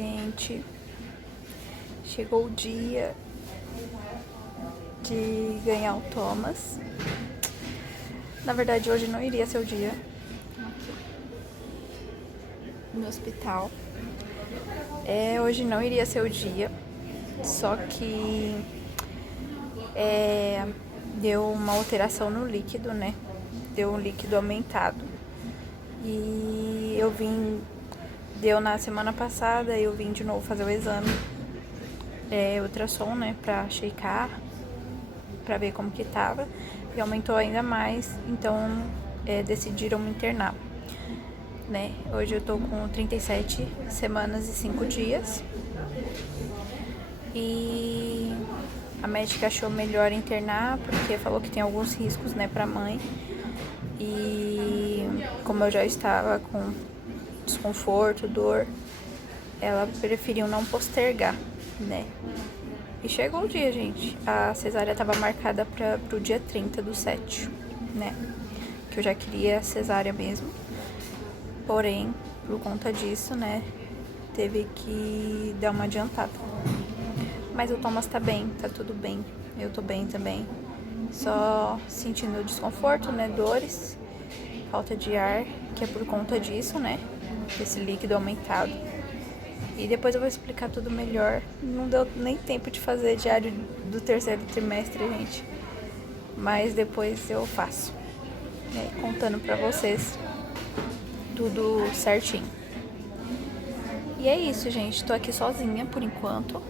gente. Chegou o dia de ganhar o Thomas. Na verdade, hoje não iria ser o dia. No hospital. Hoje não iria ser o dia. Só que deu uma alteração no líquido, né? Deu um líquido aumentado. E deu na semana passada, eu vim de novo fazer o exame, ultrassom, né, pra checar, pra ver como que tava, e aumentou ainda mais, então decidiram me internar, né. Hoje eu tô com 37 semanas e 5 dias, e a médica achou melhor internar, porque falou que tem alguns riscos, né, pra mãe, e como eu já estava com desconforto, dor, ela preferiu não postergar, né? E chegou o dia, gente. A cesárea estava marcada pro dia 30/7, né? Que eu já queria cesárea mesmo. Porém, por conta disso, né, teve que dar uma adiantada. Mas o Thomas tá bem, tá tudo bem. Eu tô bem também. Só sentindo desconforto, né, dores, falta de ar, que é por conta disso, né? Esse líquido aumentado. E depois eu vou explicar tudo melhor. Não deu nem tempo de fazer diário do terceiro trimestre, gente. Mas depois eu faço, né? Contando pra vocês tudo certinho. E é isso, gente. Tô aqui sozinha por enquanto.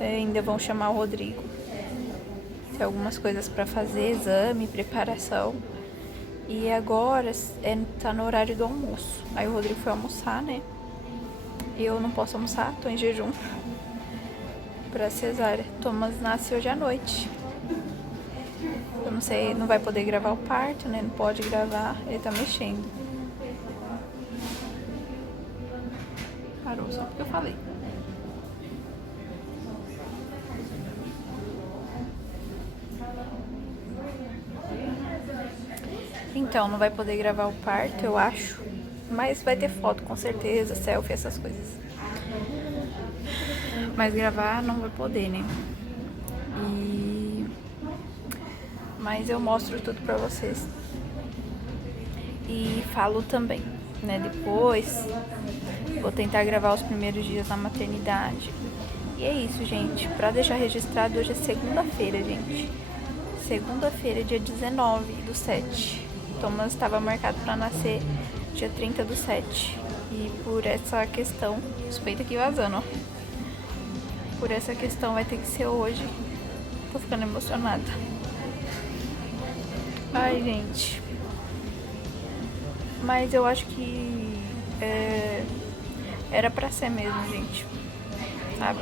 Ainda vão chamar o Rodrigo. Tem algumas coisas pra fazer, exame, preparação. E agora tá no horário do almoço. Aí o Rodrigo foi almoçar, né? Eu não posso almoçar, tô em jejum pra cesárea. Thomas nasce hoje à noite. Eu não sei, não vai poder gravar o parto, né? Não pode gravar, ele tá mexendo. Parou só porque eu falei. Então, não vai poder gravar o parto, eu acho. Mas vai ter foto, com certeza, selfie, essas coisas. Mas gravar não vai poder, né? Mas eu mostro tudo pra vocês. E falo também, né? Depois, vou tentar gravar os primeiros dias na maternidade. E é isso, gente. Pra deixar registrado, hoje é segunda-feira, gente. Segunda-feira, dia 19/7. Thomas estava marcado pra nascer dia 30/7. E por essa questão, suspeita aqui vazando, ó. Por essa questão vai ter que ser hoje. Tô ficando emocionada. Ai, gente. Mas eu acho que era pra ser mesmo, gente. Sabe?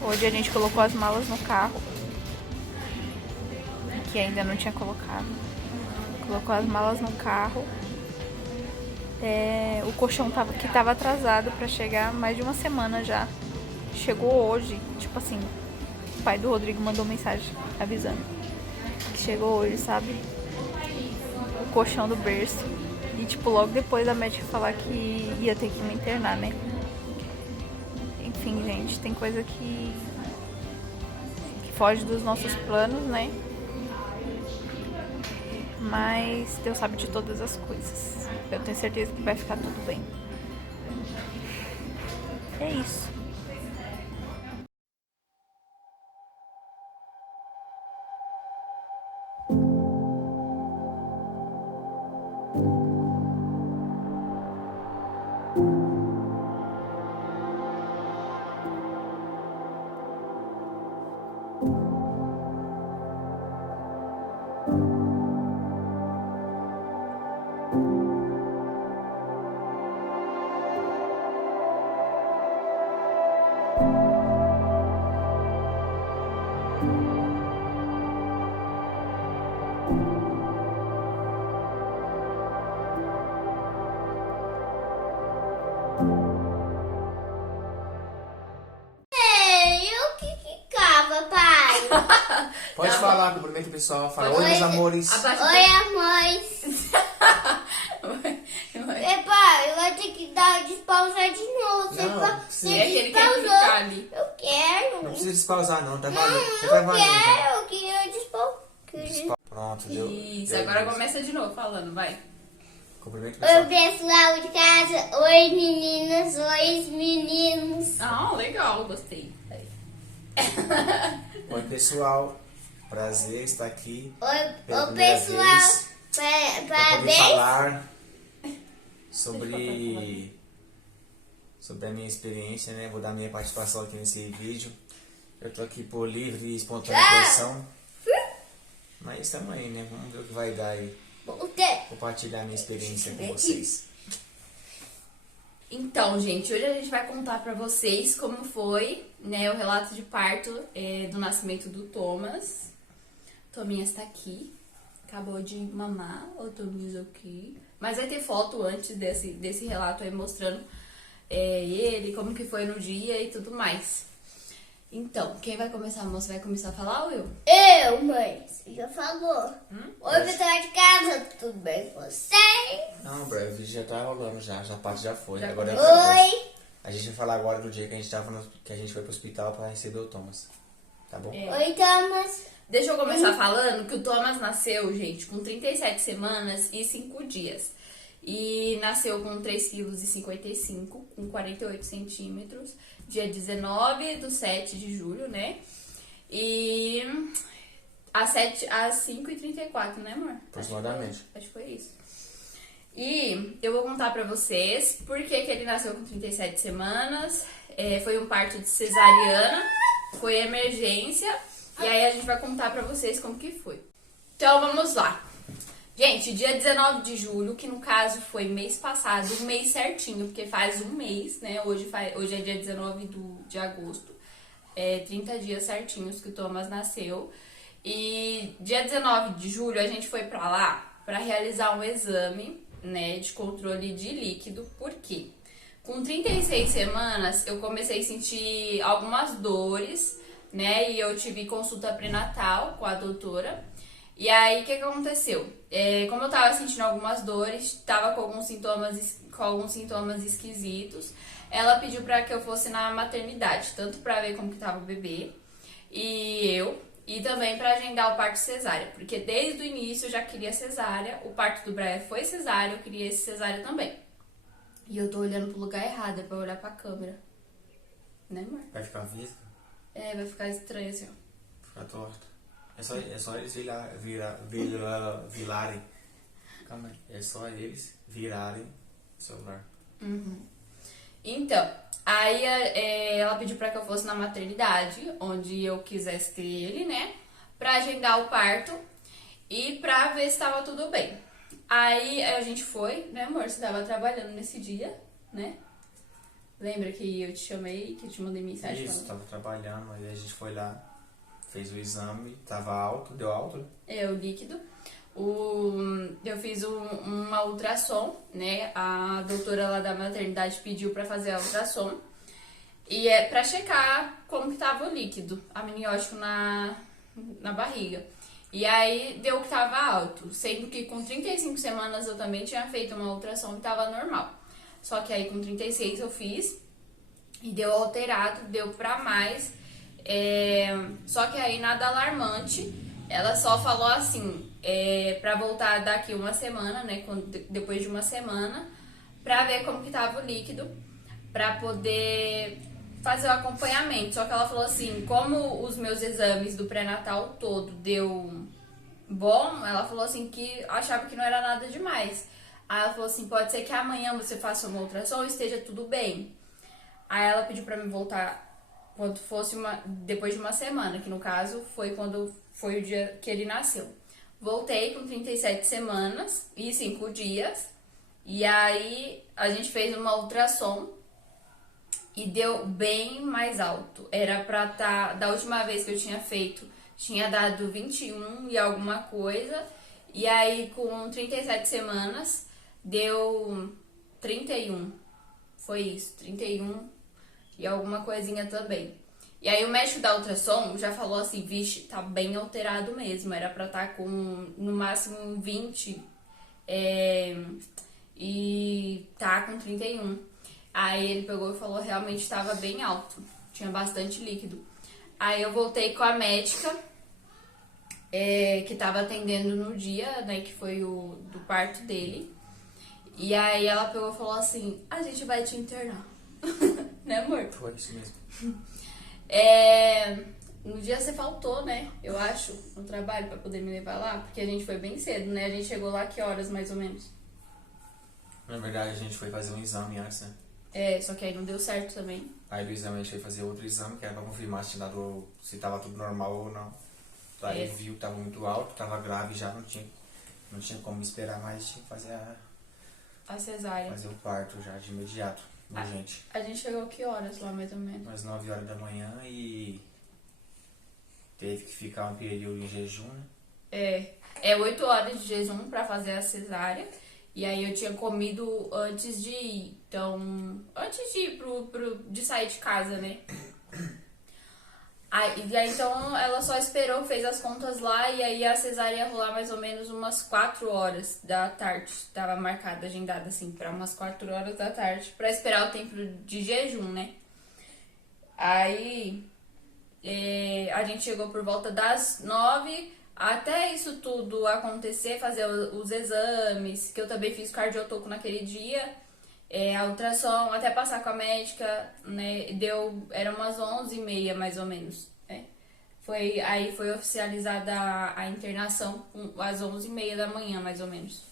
Hoje a gente colocou as malas no carro. Que ainda não tinha colocado. Colocou as malas no carro. O colchão que tava atrasado pra chegar mais de uma semana já. Chegou hoje, tipo assim, o pai do Rodrigo mandou mensagem avisando que chegou hoje, sabe? O colchão do berço. E tipo, logo depois a médica falar que ia ter que me internar, né? Enfim, gente, tem coisa que foge dos nossos planos, né? Mas Deus sabe de todas as coisas. Eu tenho certeza que vai ficar tudo bem. É isso. Pode falar, cumprimenta o pessoal. Fala, oi, meus amores. Oi, amores. Pai, vai ter que dar despausar de novo. Não, Sim. É aquele que quer clicar ali. Eu quero. Não precisa despausar não, tá valendo. Você Eu tá valendo. quero. Eu queria dispor. Pronto, deu. Isso, deu agora isso. começa de novo falando, vai. Cumprimento o Oi, pessoal. pessoal de casa. Oi, meninas. Oi, meninos. Ah, legal, gostei. Oi, pessoal. Prazer estar aqui. Oi, Pela oi primeira pessoal. vez, para poder Parabéns. falar sobre a minha experiência, né? Vou dar minha participação aqui nesse vídeo. Eu tô aqui por livre e espontânea pressão. Mas estamos aí, né? Vamos ver o que vai dar aí. Compartilhar minha experiência com vocês. Então, gente, hoje a gente vai contar pra vocês como foi, né, o relato de parto do nascimento do Thomas. Tominha está aqui, acabou de mamar, o Tominha aqui. Mas vai ter foto antes desse relato aí mostrando ele, como que foi no dia e tudo mais. Então, quem vai começar, moça? Vai começar a falar ou eu? Eu, mãe. Você já falou. Oi, pessoal de casa. Tudo bem com vocês? Não, bro, o vídeo já tá rolando já. A parte já foi. Já Agora Oi. a gente vai falar agora do dia que a gente que a gente foi pro hospital pra receber o Thomas. Tá bom? Oi, Thomas. Deixa eu começar falando que o Thomas nasceu, gente, com 37 semanas e 5 dias. E nasceu com 3,55 kg, com 48 centímetros, dia 19/7 de julho, né? E às 5h34, né, amor? Aproximadamente. Acho que foi isso. E eu vou contar pra vocês por que ele nasceu com 37 semanas. Foi um parto de cesariana, foi emergência. E aí a gente vai contar pra vocês como que foi. Então vamos lá. Gente, dia 19 de julho, que no caso foi mês passado, um mês certinho, porque faz um mês, né? Hoje é dia 19 de agosto. 30 dias certinhos que o Thomas nasceu. E dia 19 de julho a gente foi pra lá pra realizar um exame, né, de controle de líquido. Por quê? Com 36 semanas eu comecei a sentir algumas dores, né? E eu tive consulta pré-natal com a doutora. E aí, o que aconteceu? Como eu tava sentindo algumas dores, tava com alguns sintomas esquisitos, ela pediu pra que eu fosse na maternidade, tanto pra ver como que tava o bebê e também pra agendar o parto cesárea, porque desde o início eu já queria cesárea, o parto do Brian foi cesárea, eu queria esse cesárea também. E eu tô olhando pro lugar errado, é pra olhar pra câmera. Né, amor? Vai ficar visco? Vai ficar estranho assim, ó. Ficar torto. É só eles virarem. Calma aí. É só eles virarem o celular. Então, aí ela pediu pra que eu fosse na maternidade, onde eu quisesse ter ele, né? Pra agendar o parto e pra ver se tava tudo bem. Aí a gente foi, né, amor? Você tava trabalhando nesse dia, né? Lembra que eu te chamei, que eu te mandei mensagem? Isso, tava trabalhando, aí a gente foi lá, fez o exame, tava alto, deu alto? O líquido. Eu fiz uma ultrassom, né? A doutora lá da maternidade pediu pra fazer a ultrassom. E pra checar como que tava o líquido, amniótico na barriga. E aí deu que tava alto, sendo que com 35 semanas eu também tinha feito uma ultrassom e tava normal. Só que aí com 36 eu fiz e deu alterado, deu pra mais. Só que aí nada alarmante, ela só falou assim, pra voltar daqui uma semana, né, depois de uma semana, pra ver como que tava o líquido, pra poder fazer o acompanhamento. Só que ela falou assim, como os meus exames do pré-natal todo deu bom, ela falou assim que achava que não era nada demais. Aí ela falou assim, pode ser que amanhã você faça uma ultrassom e esteja tudo bem. Aí ela pediu pra mim voltar quando fosse depois de uma semana, que no caso foi quando foi o dia que ele nasceu. Voltei com 37 semanas e 5 dias. E aí a gente fez uma ultrassom e deu bem mais alto. Era pra da última vez que eu tinha feito, tinha dado 21 e alguma coisa. E aí com 37 semanas deu 31. Foi isso, 31 e alguma coisinha também. E aí o médico da ultrassom já falou assim, vixe, tá bem alterado mesmo. Era pra estar com no máximo 20 e tá com 31. Aí ele pegou e falou realmente estava bem alto, tinha bastante líquido. Aí eu voltei com a médica, que estava atendendo no dia, né, que foi o do parto dele. E aí ela pegou e falou assim, a gente vai te internar. Né, amor? Foi isso mesmo. No dia você faltou, né? Eu acho, no trabalho pra poder me levar lá, porque a gente foi bem cedo, né? A gente chegou lá que horas, mais ou menos? Na verdade, a gente foi fazer um exame antes, né? Só que aí não deu certo também. Aí do exame a gente foi fazer outro exame, que era pra confirmar se tava tudo normal ou não. Aí viu que tava muito alto, tava grave já, não tinha como esperar mais, tinha que fazer A cesárea. fazer o parto já de imediato, urgente. A gente chegou que horas lá, mais ou menos? Umas 9 horas da manhã e teve que ficar um período em jejum, né? 8 horas de jejum pra fazer a cesárea. E aí eu tinha comido antes de ir. Então, antes de ir de sair de casa, né? E aí então ela só esperou, fez as contas lá e aí a cesárea ia rolar mais ou menos umas 4 horas da tarde. Tava marcada, agendada assim, pra umas 4 horas da tarde, pra esperar o tempo de jejum, né? Aí a gente chegou por volta das 9. Até isso tudo acontecer, fazer os exames, que eu também fiz cardiotoco naquele dia, a ultrassom, até passar com a médica, né, era umas 11h30 mais ou menos, né? Aí foi oficializada a internação às 11h30 da manhã, mais ou menos.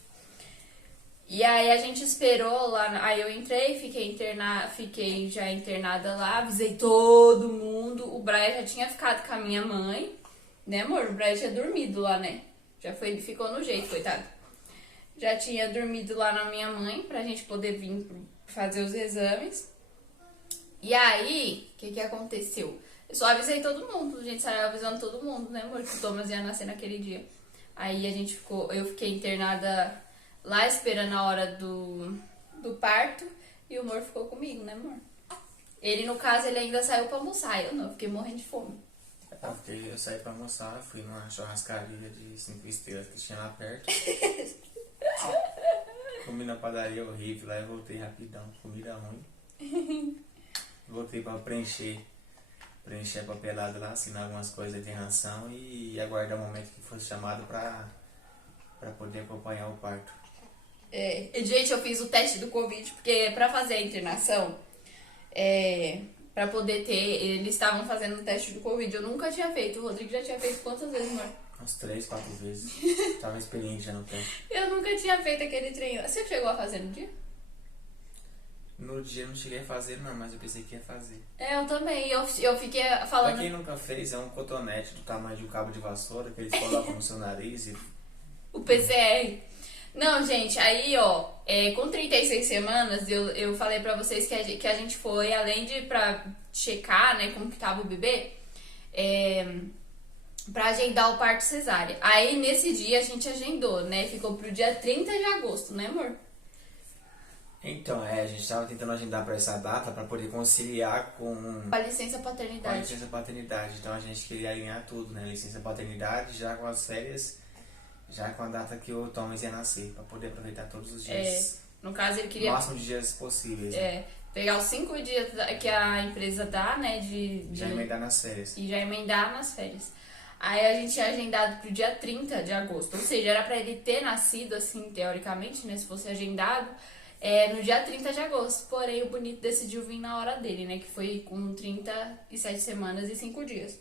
E aí a gente esperou lá, aí eu entrei, fiquei já internada lá, avisei todo mundo, o Brian já tinha ficado com a minha mãe, né, amor? O Brian tinha dormido lá, né? Ficou no jeito, coitado. Já tinha dormido lá na minha mãe, pra gente poder vir fazer os exames. E aí, o que aconteceu? Eu só avisei todo mundo, a gente saiu avisando todo mundo, né, amor? Que o Thomas ia nascer naquele dia. Aí eu fiquei internada lá esperando a hora do parto e o amor ficou comigo, né, amor? Ele, no caso, ele ainda saiu pra almoçar, eu não, eu fiquei morrendo de fome. Eu saí pra almoçar, fui numa churrascaria de 5 estrelas que tinha lá perto. Comi na padaria horrível lá e voltei rapidão, comida ruim. Voltei pra preencher a papelada lá, assinar algumas coisas de ração e aguardar o momento que fosse chamado pra poder acompanhar o parto. Gente, eu fiz o teste do Covid, porque pra fazer a internação, pra poder ter, eles estavam fazendo o teste do Covid. Eu nunca tinha feito. O Rodrigo já tinha feito quantas vezes, amor? Umas 3, 4 vezes. Tava experiente já no teste. Eu nunca tinha feito aquele treino. Você chegou a fazer no dia? No dia eu não cheguei a fazer não, mas eu pensei que ia fazer. Eu também. Eu fiquei falando... Pra quem nunca fez, é um cotonete do tamanho de um cabo de vassoura que eles colocam no seu nariz e... O PCR. Não, gente, aí, com 36 semanas, eu falei pra vocês que a gente foi, além de pra checar, né, como que tava o bebê, pra agendar o parto cesárea. Aí, nesse dia, a gente agendou, né, ficou pro dia 30 de agosto, né, amor? Então, a gente tava tentando agendar pra essa data pra poder conciliar com A licença a paternidade. licença paternidade. Então, a gente queria alinhar tudo, né, licença paternidade já com as férias, já com a data que o Thomas ia nascer, pra poder aproveitar todos os dias. No caso, ele O queria... máximo de dias possíveis. Né? Pegar os 5 dias que a empresa dá, né, Já emendar nas férias. E já emendar nas férias. Aí a gente tinha agendado pro dia 30 de agosto. Ou seja, era pra ele ter nascido, assim, teoricamente, né, se fosse agendado, no dia 30 de agosto. Porém, o bonito decidiu vir na hora dele, né, que foi com 37 semanas e 5 dias.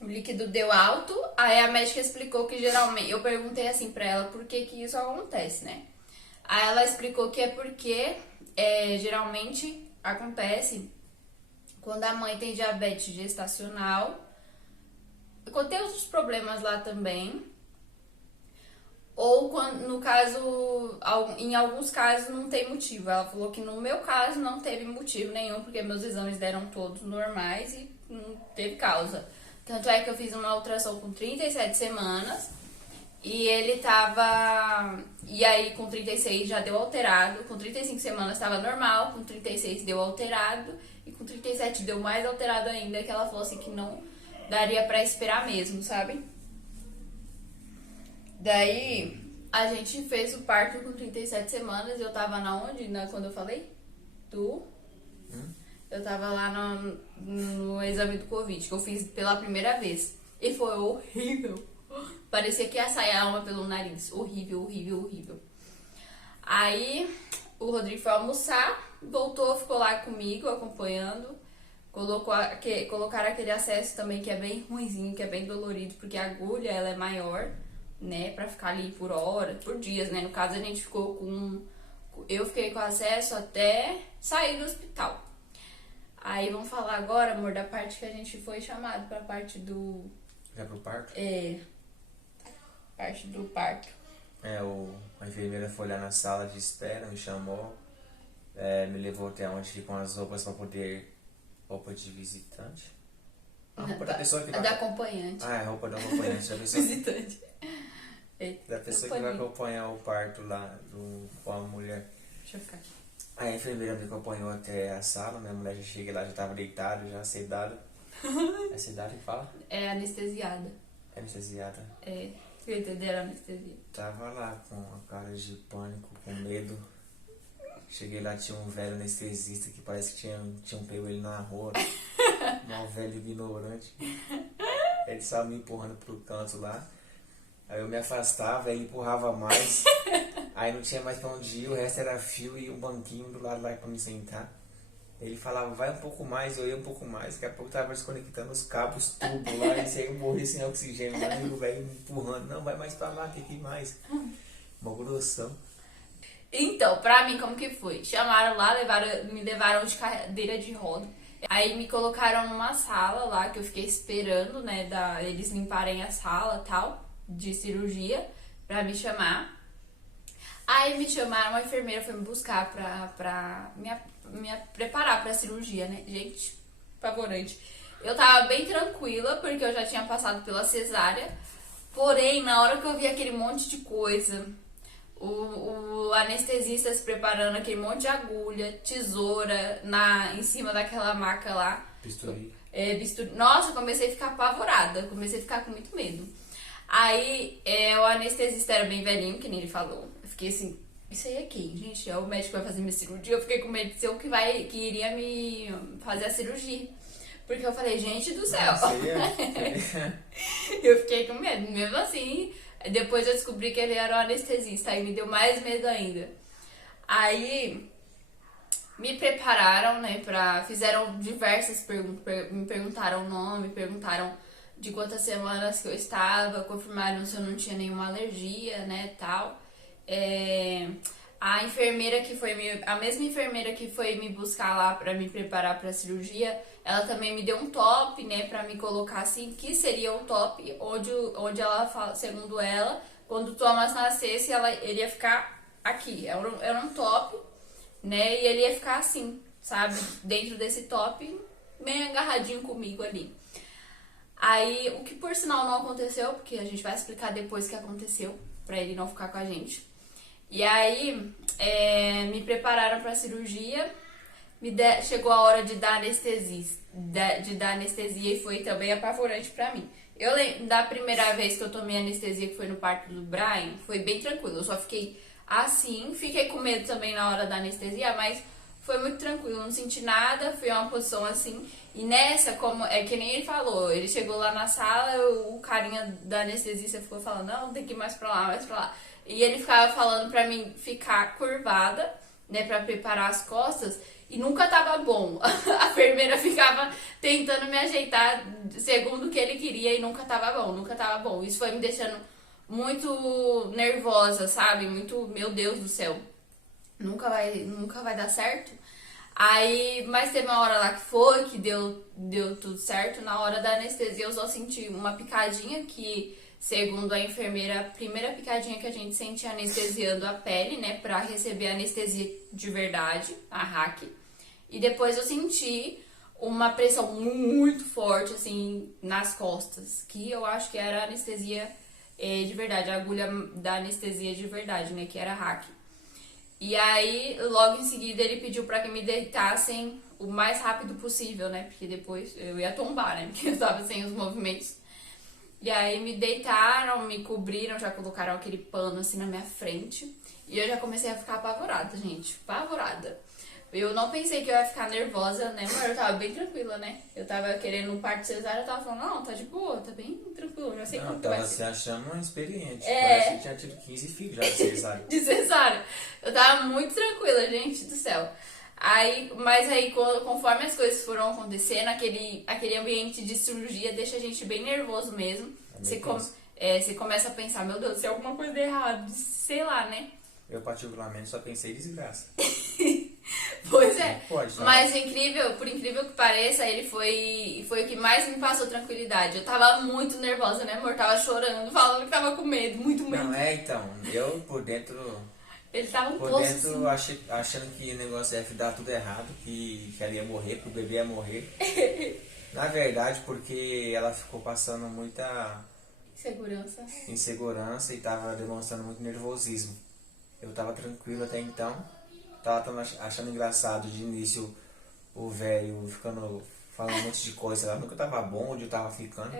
O líquido deu alto, aí a médica explicou que geralmente... Eu perguntei assim pra ela por que isso acontece, né? Aí ela explicou que é porque geralmente acontece quando a mãe tem diabetes gestacional, tem outros problemas lá também, ou quando, no caso, em alguns casos não tem motivo. Ela falou que no meu caso não teve motivo nenhum, porque meus exames deram todos normais e não teve causa. Tanto é que eu fiz uma ultrassom com 37 semanas e ele tava... E aí com 36 já deu alterado, com 35 semanas tava normal, com 36 deu alterado e com 37 deu mais alterado ainda, que ela falou assim que não daria pra esperar mesmo, sabe? Daí a gente fez o parto com 37 semanas e eu tava na onde, quando eu falei? do... Eu tava lá no exame do Covid, que eu fiz pela primeira vez. E foi horrível. Parecia que ia sair a alma pelo nariz. Horrível, horrível, horrível. Aí o Rodrigo foi almoçar, voltou, ficou lá comigo, acompanhando. Colocaram aquele acesso também que é bem ruinzinho, que é bem dolorido, porque a agulha ela é maior, né? Pra ficar ali por hora, por dias, né? No caso a gente ficou com... Eu fiquei com acesso até sair do hospital. Aí vamos falar agora, amor, da parte que a gente foi chamado pra parte do... Já pro parto? Parte do parto. A enfermeira foi lá na sala de espera, me chamou, me levou até onde ficam as roupas pra poder... Roupa de visitante? A roupa da pessoa que vai... Da acompanhante. Ah, é a roupa da acompanhante. Da pessoa, Visitante. da pessoa que vai acompanhar o parto lá com a mulher. Deixa eu ficar aqui. Aí a enfermeira me acompanhou até a sala, minha mulher já cheguei lá, já tava deitado, já sedado. É sedado que fala? É anestesiada. Anestesiada. Entenderam a anestesia? Tava lá com a cara de pânico, com medo. Cheguei lá, tinha um velho anestesista que parece que tinham pego ele na rua. Um velho ignorante. Ele estava me empurrando pro canto lá. Aí eu me afastava, ele empurrava mais. Aí não tinha mais pra onde ir, o resto era fio e um banquinho do lado lá pra me sentar. Ele falava, vai um pouco mais, eu ia um pouco mais. Daqui a pouco tava desconectando os cabos, tudo lá. E aí eu morri sem oxigênio lá e o velho me empurrando. Não, vai mais pra lá, tem que ir mais. Uma grossão. Então, pra mim, como que foi? Chamaram lá, me levaram de cadeira de roda. Aí me colocaram numa sala lá, que eu fiquei esperando, né, eles limparem a sala e tal, de cirurgia, pra me chamar. Aí me chamaram, a enfermeira foi me buscar pra me preparar pra cirurgia, né? Gente, apavorante. Eu tava bem tranquila, porque eu já tinha passado pela cesárea. Porém, na hora que eu vi aquele monte de coisa... O anestesista se preparando, aquele monte de agulha, tesoura em cima daquela maca lá. Bisturi. Nossa, eu comecei a ficar apavorada, comecei a ficar com muito medo. Aí o anestesista era bem velhinho, que nem ele falou. Eu fiquei assim, isso aí é quem, gente? É o médico que vai fazer minha cirurgia. Eu fiquei com medo de ser o que iria me fazer a cirurgia. Porque eu falei, gente do céu. Eu fiquei com medo, mesmo assim. Depois eu descobri que ele era um anestesista, aí me deu mais medo ainda. Aí me prepararam, né, fizeram diversas perguntas, me perguntaram o nome, perguntaram de quantas semanas que eu estava, confirmaram se eu não tinha nenhuma alergia, né, tal. A enfermeira que foi a mesma enfermeira que foi me buscar lá pra me preparar pra cirurgia, ela também me deu um top, né, pra me colocar assim, que seria o top, onde ela fala, segundo ela, quando o Thomas nascesse, ele ia ficar aqui. Era um top, né, e ele ia ficar assim, sabe, dentro desse top, bem agarradinho comigo ali. Aí, o que por sinal não aconteceu, porque a gente vai explicar depois o que aconteceu, pra ele não ficar com a gente. E aí, me prepararam pra cirurgia, chegou a hora de dar anestesia e foi também apavorante pra mim. Eu lembro da primeira vez que eu tomei anestesia, que foi no parto do Brian, foi bem tranquilo, eu só fiquei assim, fiquei com medo também na hora da anestesia, mas foi muito tranquilo, não senti nada, fui uma posição assim. E nessa, como é que nem ele falou, ele chegou lá na sala, o carinha da anestesista ficou falando, não, tem que ir mais pra lá, mais pra lá. E ele ficava falando pra mim ficar curvada, né, pra preparar as costas, e nunca tava bom. A enfermeira ficava tentando me ajeitar segundo o que ele queria e nunca tava bom, nunca tava bom. Isso foi me deixando muito nervosa, sabe? Muito, meu Deus do céu, nunca vai dar certo. Aí, mas teve uma hora lá que deu tudo certo. Na hora da anestesia eu só senti uma picadinha que, segundo a enfermeira, a primeira picadinha que a gente sente anestesiando a pele, né, pra receber a anestesia de verdade, a hack. E depois eu senti uma pressão muito forte, assim, nas costas, que eu acho que era a anestesia de verdade, a agulha da anestesia de verdade, né, que era a hack. E aí, logo em seguida, ele pediu pra que me deitassem o mais rápido possível, né? Porque depois eu ia tombar, né? Porque eu estava sem os movimentos. E aí me deitaram, me cobriram, já colocaram aquele pano assim na minha frente. E eu já comecei a ficar apavorada, gente. Apavorada. Eu não pensei que eu ia ficar nervosa, né, amor? Eu tava bem tranquila, né? Eu tava querendo um parto cesárea, eu tava falando, não, tá de boa, tá bem tranquilo, já sei Não, como que vai tava ser. se achando uma experiente. É. Parece que tinha tido 15 filhos já de cesárea. De cesárea. Eu tava muito tranquila, gente do céu. Mas aí, conforme as coisas foram acontecendo, aquele ambiente de cirurgia deixa a gente bem nervoso mesmo. Você começa a pensar, meu Deus, se é alguma coisa de errado, sei lá, né? Eu particularmente só pensei em desgraça. Pois é. Não pode, tá? Mas por incrível que pareça, ele foi o que mais me passou tranquilidade. Eu tava muito nervosa, né, amor? Tava chorando, falando que tava com medo, muito medo. Não, então, eu por dentro Ele tava um Por poço dentro, assim. achando que o negócio ia dar tudo errado, que ela ia morrer, que o bebê ia morrer. Na verdade, porque ela ficou passando muita Segurança. insegurança e tava demonstrando muito nervosismo. Eu tava tranquilo até então, tava achando engraçado de início o velho falando um monte de coisa lá, nunca tava bom onde eu tava ficando.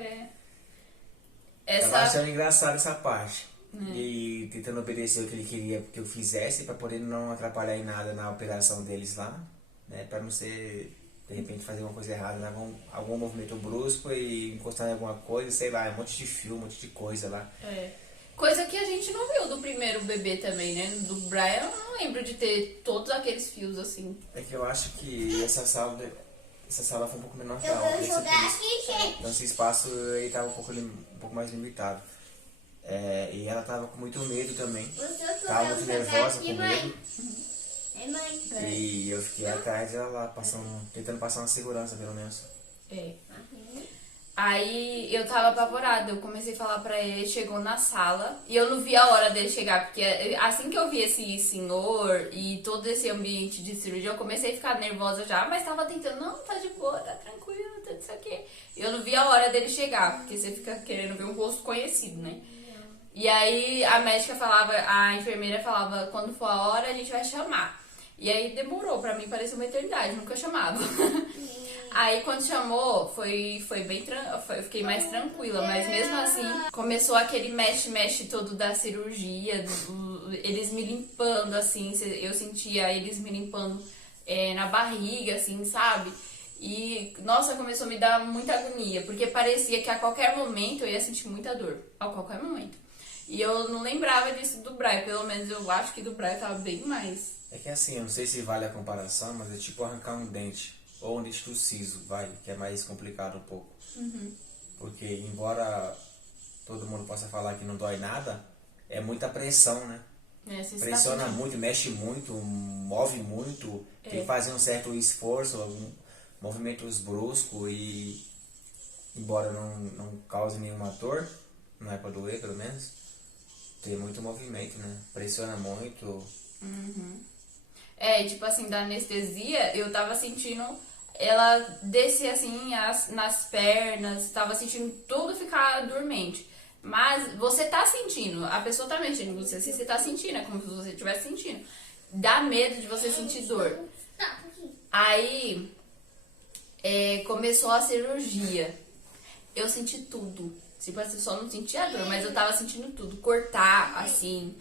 Tava achando engraçado essa parte. E tentando obedecer o que ele queria que eu fizesse pra poder não atrapalhar em nada na operação deles lá, né? Pra não ser, de repente, fazer uma coisa errada, né? Algum movimento brusco e encostar em alguma coisa, sei lá, um monte de fio, um monte de coisa lá. Coisa que a gente não viu do primeiro bebê também, né? Do Brian, eu não lembro de ter todos aqueles fios assim. É que eu acho que essa sala foi um pouco menor que a Eu outra. vou jogar aqui, gente. Então esse espaço ele tava um pouco mais limitado. E ela tava com muito medo também. Tava muito nervosa, com medo. É, mãe. E eu fiquei atrás dela lá, tentando passar uma segurança, pelo menos. Aí eu tava apavorada, eu comecei a falar pra ele, chegou na sala e eu não vi a hora dele chegar, porque assim que eu vi esse senhor e todo esse ambiente de cirurgia, eu comecei a ficar nervosa já, mas tava tentando, não, tá de boa, tá tranquilo, tá isso aqui. E eu não vi a hora dele chegar, porque você fica querendo ver um rosto conhecido, né? E aí a enfermeira falava, quando for a hora a gente vai chamar. E aí demorou, pra mim pareceu uma eternidade, nunca chamava. Aí quando chamou, eu fiquei mais tranquila, mas mesmo assim, começou aquele mexe-mexe todo da cirurgia, eles me limpando, assim, eu sentia eles me limpando na barriga, assim, sabe? E, nossa, começou a me dar muita agonia, porque parecia que a qualquer momento eu ia sentir muita dor, a qualquer momento. E eu não lembrava disso do Brian, pelo menos eu acho que do Brian tava bem mais. É que assim, eu não sei se vale a comparação, mas é tipo arrancar um dente. Ou um dente do siso, que é mais complicado um pouco. Porque embora todo mundo possa falar que não dói nada, é muita pressão, né? Pressiona muito, mexe muito, move muito, tem que fazer um certo esforço, movimentos bruscos e embora não cause nenhuma dor, não é pra doer pelo menos, tem muito movimento, né? Pressiona muito. Tipo assim, da anestesia, eu tava sentindo ela descer assim nas pernas, tava sentindo tudo ficar dormente. Mas você tá sentindo, a pessoa tá mexendo em você, assim, você tá sentindo, é como se você estivesse sentindo. Dá medo de você sentir dor. Aí começou a cirurgia. Eu senti tudo. Tipo assim, só não sentia a dor, mas eu tava sentindo tudo. Cortar, assim.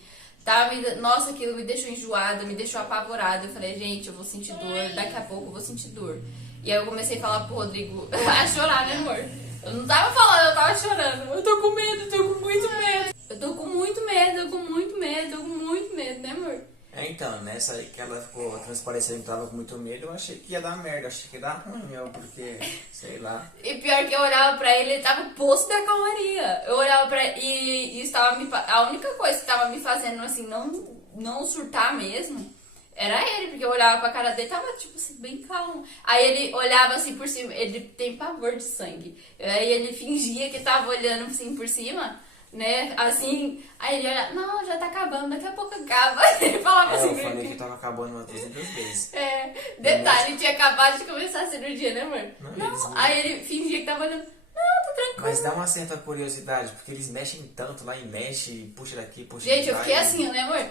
Nossa, aquilo me deixou enjoada, me deixou apavorada. Eu falei, gente, eu vou sentir dor, daqui a pouco eu vou sentir dor. E aí eu comecei a falar pro Rodrigo, a chorar, né, amor? Eu não tava falando, eu tava chorando. Eu tô com medo, eu tô com muito medo. Eu tô com muito medo, eu tô com muito medo, eu tô com muito medo, né, amor? Então, nessa aí que ela ficou transparecendo que tava com muito medo, eu achei que ia dar merda, achei que ia dar ruim, porque, sei lá. E pior que eu olhava pra ele tava poço da calmaria. Eu olhava pra ele e estava a única coisa que tava me fazendo, assim, não surtar mesmo, era ele, porque eu olhava pra cara dele, tava, tipo assim, bem calmo. Aí ele olhava assim por cima, ele tem pavor de sangue. Aí ele fingia que tava olhando assim por cima, né, assim, aí ele olha, não, já tá acabando, daqui a pouco acaba. Ele falava assim. Eu falei que tava acabando umas 200 vezes. Detalhe, tinha acabado de começar a cirurgia, né, amor? Não, aí ele fingia que tava olhando, não, tá tranquilo. Mas dá uma certa curiosidade, porque eles mexem tanto lá e mexe, puxa daqui, puxa Gente, de lá. eu fiquei assim, né, amor?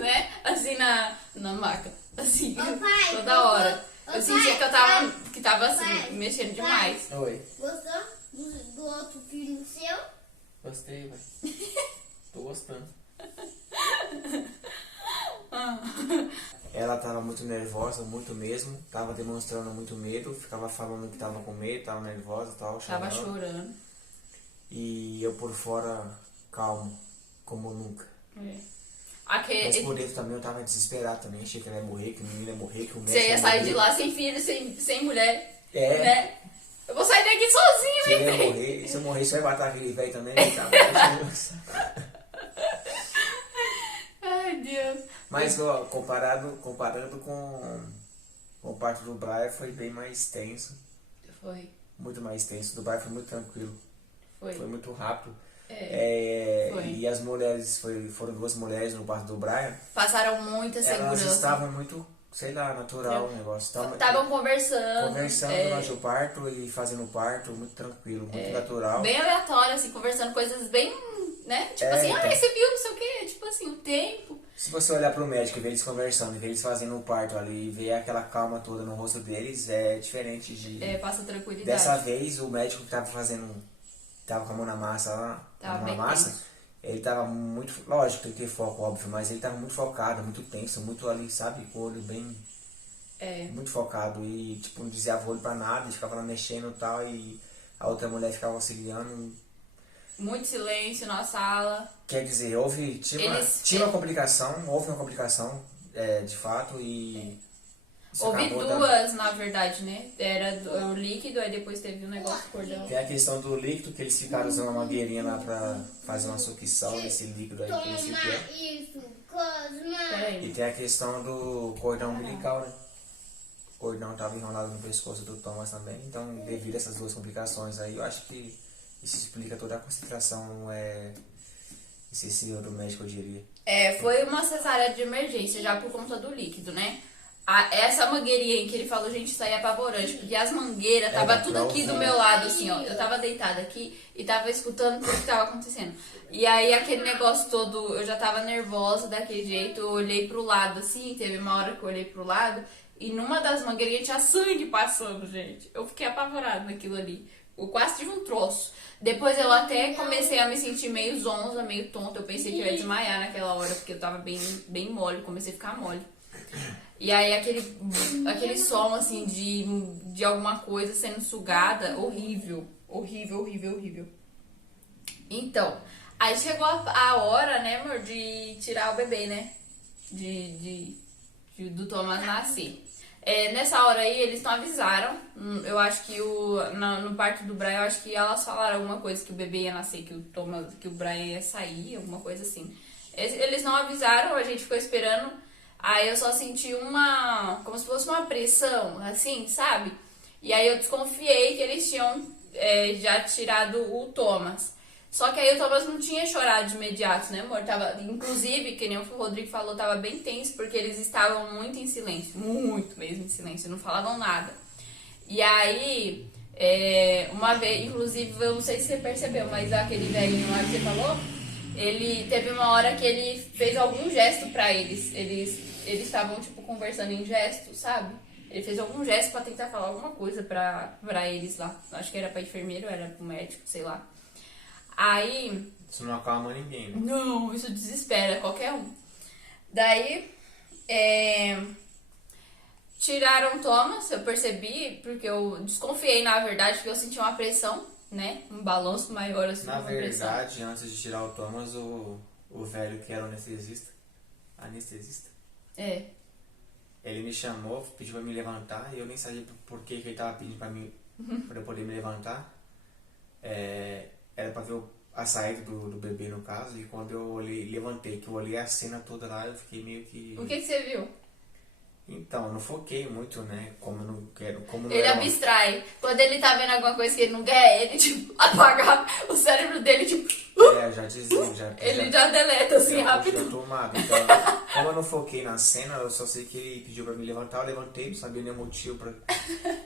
Né? Assim na maca. Assim, pai, toda hora. Eu sentia pai, que tava assim, pai, mexendo demais. Oi. Gostou do outro filho seu? Gostei, vai. Tô gostando. Ela tava muito nervosa, muito mesmo. Tava demonstrando muito medo. Ficava falando que tava com medo, tava nervosa e tal, Tava chorando. chorando. E eu por fora, calmo, como nunca. É. Mas por dentro também eu tava desesperado também. Achei que ela ia morrer, que o menino ia morrer, que o médico Você ia sair morrer. de lá sem filho, sem mulher. É. Né? Eu vou sair daqui sozinho, Que ele ia hein? morrer. E se eu morrer, você vai matar aquele velho também, né? Tá, Ai, Deus. mas ó, comparando com o parto do Brian, foi bem mais tenso. Foi. Muito mais tenso. O do Brian foi muito tranquilo. Foi. Foi muito rápido. Foi. E as mulheres, foram 2 mulheres no parto do Brian. Passaram muita Elas segurança. estavam muito, sei lá, natural o negócio. Estavam conversando. Durante o parto e fazendo o parto, muito tranquilo, muito natural. Bem aleatório, assim, conversando coisas bem, né? Tipo É, assim, então. você viu, não sei o quê. Tipo assim, o tempo. Se você olhar pro médico e ver eles conversando, e ver eles fazendo o parto ali, e ver aquela calma toda no rosto deles, é diferente de... Passa tranquilidade. Dessa vez, o médico que tava tava com a mão na massa lá, Tava na bem massa, tenso. ele tava muito, lógico, tem que ter foco, óbvio, mas ele tava muito focado, muito tenso, muito ali, sabe, com o olho bem, muito focado, e tipo, não desviava o olho pra nada, ele ficava lá mexendo e tal, e a outra mulher ficava auxiliando. Muito silêncio na sala. Quer dizer, tinha uma complicação, houve uma complicação, de fato, e... isso Houve acabou duas, na verdade, né? Era o líquido, aí depois teve o negócio do cordão. Tem a questão do líquido, que eles ficaram usando uma mangueirinha lá pra fazer uma sucção nesse líquido aí que eles Toma fizeram. isso, Cosma. Peraí. E tem a questão do cordão umbilical, né? O cordão estava enrolado no pescoço do Thomas também. Então, devido a essas 2 complicações aí, eu acho que isso explica toda a concentração excessiva do médico, eu diria. Foi uma cesárea de emergência, já por conta do líquido, né? Essa mangueirinha aí que ele falou, gente, isso aí é apavorante, porque as mangueiras tava tudo aqui do meu lado, assim, ó. Eu tava deitada aqui e tava escutando tudo que tava acontecendo. E aí aquele negócio todo, eu já tava nervosa daquele jeito, eu olhei pro lado, assim, teve uma hora que eu olhei pro lado, e numa das mangueirinhas tinha sangue passando, gente. Eu fiquei apavorada naquilo ali. Eu quase tive um troço. Depois eu até comecei a me sentir meio zonza, meio tonta. Eu pensei que eu ia desmaiar naquela hora, porque eu tava bem mole, comecei a ficar mole. E aí aquele som, assim, de alguma coisa sendo sugada, horrível. Horrível, horrível, horrível. Então, aí chegou a hora, né, amor, de tirar o bebê, né? Do Thomas nascer. Nessa hora aí, eles não avisaram. Eu acho que no parto do Brian, eu acho que elas falaram alguma coisa que o bebê ia nascer, que o Brian ia sair, alguma coisa assim. Eles não avisaram, a gente ficou esperando. Aí eu só senti como se fosse uma pressão, assim, sabe? E aí eu desconfiei que eles tinham já tirado o Thomas. Só que aí o Thomas não tinha chorado de imediato, né, amor? Inclusive, que nem o Rodrigo falou, tava bem tenso, porque eles estavam muito em silêncio. Muito mesmo em silêncio, não falavam nada. E aí, uma vez, inclusive, eu não sei se você percebeu, mas aquele velhinho lá que você falou, ele teve uma hora que ele fez algum gesto pra eles. Eles estavam, tipo, conversando em gesto, sabe? Ele fez algum gesto pra tentar falar alguma coisa pra eles lá. Acho que era pra enfermeiro, era pro médico, sei lá. Aí... Isso não acalma ninguém, né? Não, isso desespera qualquer um. Daí, tiraram o Thomas, eu percebi, porque eu desconfiei, na verdade, porque eu senti uma pressão, né? Um balanço maior, assim, Na uma pressão. verdade, antes de tirar o Thomas, o velho que era o anestesista, ele me chamou, pediu pra me levantar, e eu nem sabia por que ele tava pedindo pra mim, pra eu poder me levantar. Era pra ver a saída do bebê, no caso, e quando eu levantei, que eu olhei a cena toda lá, eu fiquei meio que... O que você viu? Então, não foquei muito, né, como eu não quero... Como não Ele era abstrai. Quando ele tá vendo alguma coisa que ele não quer, ele, tipo, apaga o cérebro dele, tipo... eu já dizia, Ele já deleta, assim, já rápido. tomado. Então, como eu não foquei na cena, eu só sei que ele pediu pra me levantar, eu levantei, não sabia nem o motivo,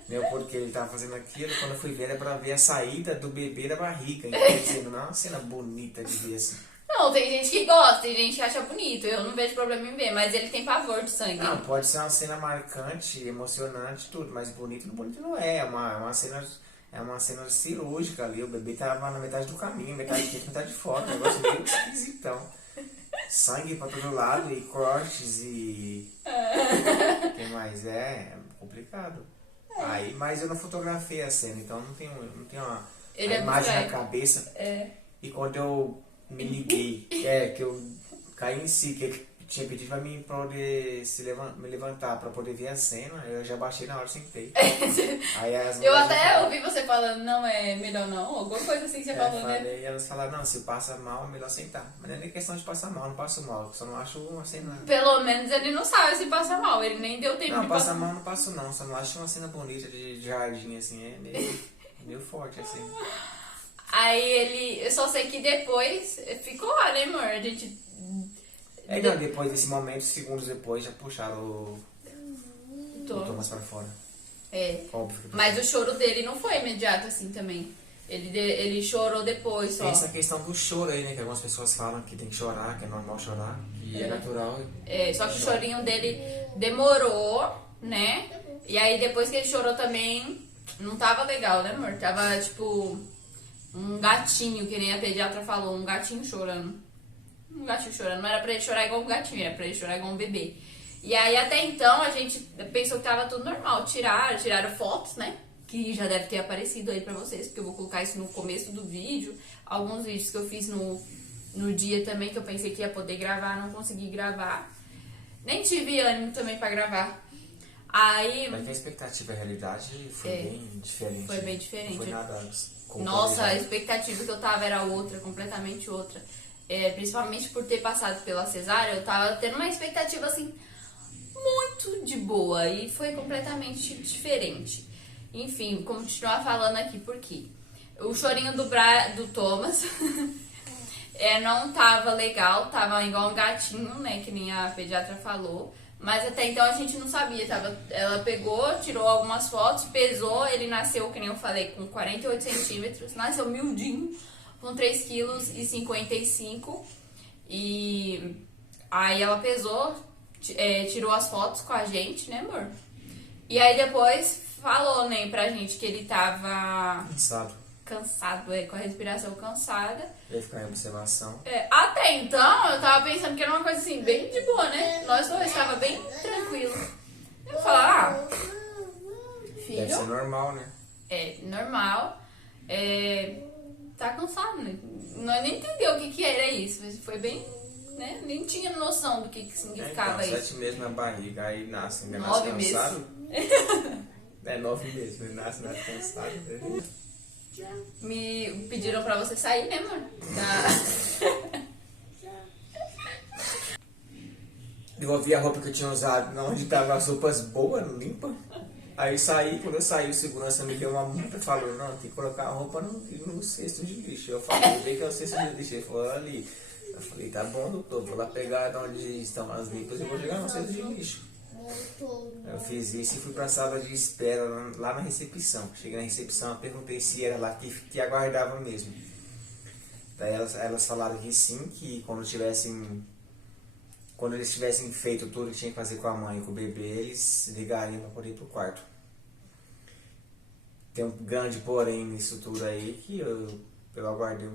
nem o porquê ele tava fazendo aquilo. Quando eu fui ver, era pra ver a saída do bebê da barriga. Então, dizendo, não é uma cena bonita de ver assim. Não, tem gente que gosta, tem gente que acha bonito. Eu não vejo problema em ver, mas ele tem pavor de sangue. Não, pode ser uma cena marcante, emocionante, tudo, mas bonito não é. É uma cena cirúrgica ali. O bebê tava na metade do caminho, metade de dentro, metade de fora. Um negócio meio esquisitão. sangue pra todo lado e cortes e... O que mais? É complicado. Aí, mas eu não fotografei a cena, então não tenho uma Ele é imagem muito na cabeça. É. E quando eu me liguei, que eu caí em si, que ele tinha pedido pra mim poder me levantar pra poder ver a cena, eu já baixei na hora e sentei. Aí Eu até ouvi você falando, não é melhor não, alguma coisa assim que você falou, né? E elas falaram, não, se passa mal, é melhor sentar. Mas não é nem questão de passar mal, não passo mal, só não acho uma cena... Pelo menos ele não sabe se passa mal, ele nem deu tempo Não, de passa passar mal não passo não, só não acho uma cena bonita de jardim, assim, meio forte, assim. Aí eu só sei que depois ficou lá, né, amor? A gente... Não, depois desse momento, segundos depois, já puxaram o Thomas pra fora. Óbvio. Mas o choro dele não foi imediato assim também. Ele chorou depois só. Tem essa questão do choro aí, né? Que algumas pessoas falam que tem que chorar, que é normal chorar, que é natural. Só que o chorinho dele demorou, né? E aí depois que ele chorou também, não tava legal, né, amor? Tava tipo um gatinho, que nem a pediatra falou, um gatinho chorando. Um gatinho chorando, não era pra ele chorar igual um gatinho, era pra ele chorar igual um bebê. E aí até então a gente pensou que tava tudo normal. Tiraram fotos, né? Que já deve ter aparecido aí pra vocês, porque eu vou colocar isso no começo do vídeo. Alguns vídeos que eu fiz no dia também, que eu pensei que ia poder gravar, não consegui gravar. Nem tive ânimo também pra gravar. Aí... Mas a expectativa e a realidade foi bem diferente. Foi bem diferente. Não foi nada Nossa, a expectativa que eu tava era outra, completamente outra. Principalmente por ter passado pela cesárea, eu tava tendo uma expectativa assim muito de boa e foi completamente diferente. Enfim, vou continuar falando aqui porque o chorinho do Thomas não tava legal, tava igual um gatinho, né, que nem a pediatra falou. Mas até então a gente não sabia, ela pegou, tirou algumas fotos, pesou, ele nasceu, que nem eu falei, com 48 centímetros, nasceu miudinho, com 3,55 kg. E aí ela pesou, tirou as fotos com a gente, né, amor? E aí depois falou, né, pra gente que ele tava... Cansado, com a respiração cansada. Ia ficar em observação. Até então, eu tava pensando que era uma coisa assim, bem de boa, né? Nós dois tava bem tranquilo. Eu falava, filho... Deve ser normal, né? Normal. Tá cansado, né? Nós nem entendeu o que era isso, mas foi bem, né? Nem tinha noção do que significava então, isso. 7 meses na barriga, aí nasce, ainda 9 nasce cansado. 9 meses, nasce cansado. Né? Me pediram pra você sair, né, mano? Eu vi a roupa que eu tinha usado, onde tava as roupas boas, limpas. Aí quando eu saí, o segurança me deu uma multa e falou, não, tem que colocar a roupa no cesto de lixo. Eu falei, vê que é o cesto de lixo. Ele falou, ali. Eu falei, tá bom, doutor, vou lá pegar onde estão as limpas e vou jogar no cesto de lixo. Eu fiz isso e fui pra sala de espera lá na recepção. Cheguei na recepção, eu perguntei se era lá que aguardava mesmo. Daí elas falaram que sim, que quando eles tivessem feito tudo que tinha que fazer com a mãe e com o bebê, eles ligariam para poder ir pro quarto. Tem um grande porém nisso tudo aí, que eu aguardei